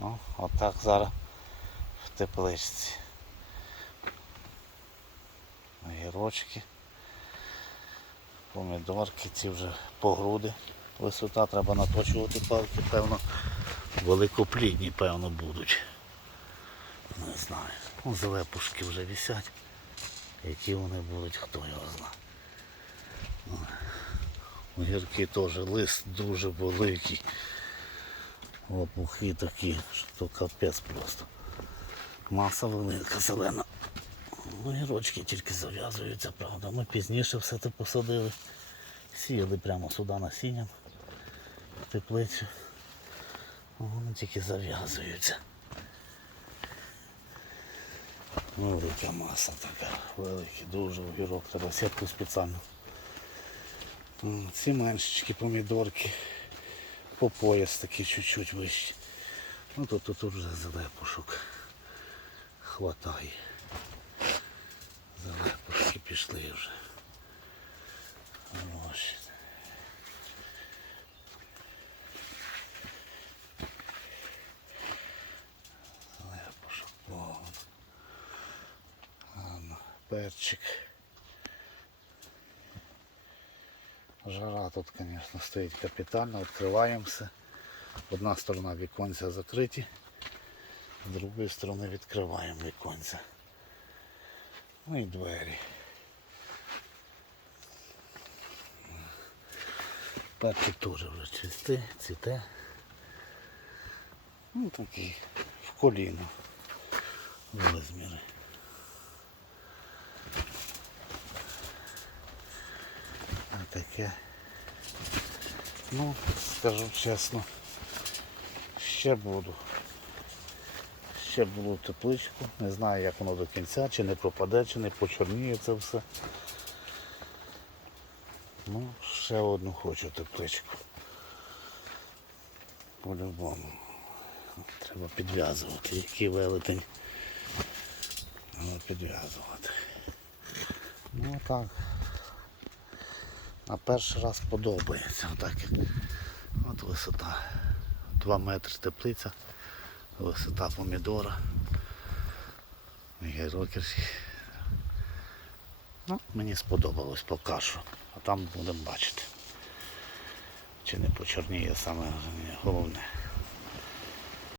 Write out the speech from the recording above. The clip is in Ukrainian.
Ну, отак зараз в тепличці. Огірочки. Помідорки, ці вже по груди. Висота треба наточувати палки, певно. Великоплідні, певно, будуть. Не знаю. Ну, Зелепушки вже висять. Які вони будуть, хто його знає. Огірки теж лист дуже великий. Лопухи такі, що то капець просто. Маса велика зелена. Огірочки тільки зав'язуються, правда. Ми пізніше все це посадили. Сіяли прямо сюди насінням. В теплицю. Вони тільки зав'язуються. Велика маса така, великий, дуже огірок, треба сітку спеціально. Ці меншечки помідорки по пояс такий чуть-чуть вищий. Ну тут, тут вже залепушок хватає. Залепушки пішли вже. Ось. Залепушок повно. Ладно, перчик. Жара тут, звісно, стоїть капітально, відкриваємо все. Одна сторона віконця закриті, з другої сторони відкриваємо віконця. Ну і двері. Перчик теж вже чистий, цвіте. Ну такий в коліно розміри. Таке. Ну, скажу чесно, ще буду. Ще буду тепличку. Не знаю, як воно до кінця, чи не пропаде, чи не почорніє це все. Ну, ще одну хочу тепличку. По-любому. Треба підв'язувати. Який велетень. Треба підв'язувати. Ну так. На перший раз подобається. Отак. От висота. 2 метри теплиця, висота помідора. Гейрокерський. Ну, мені сподобалось покажу. А там будемо бачити. Чи не почорніє саме головне.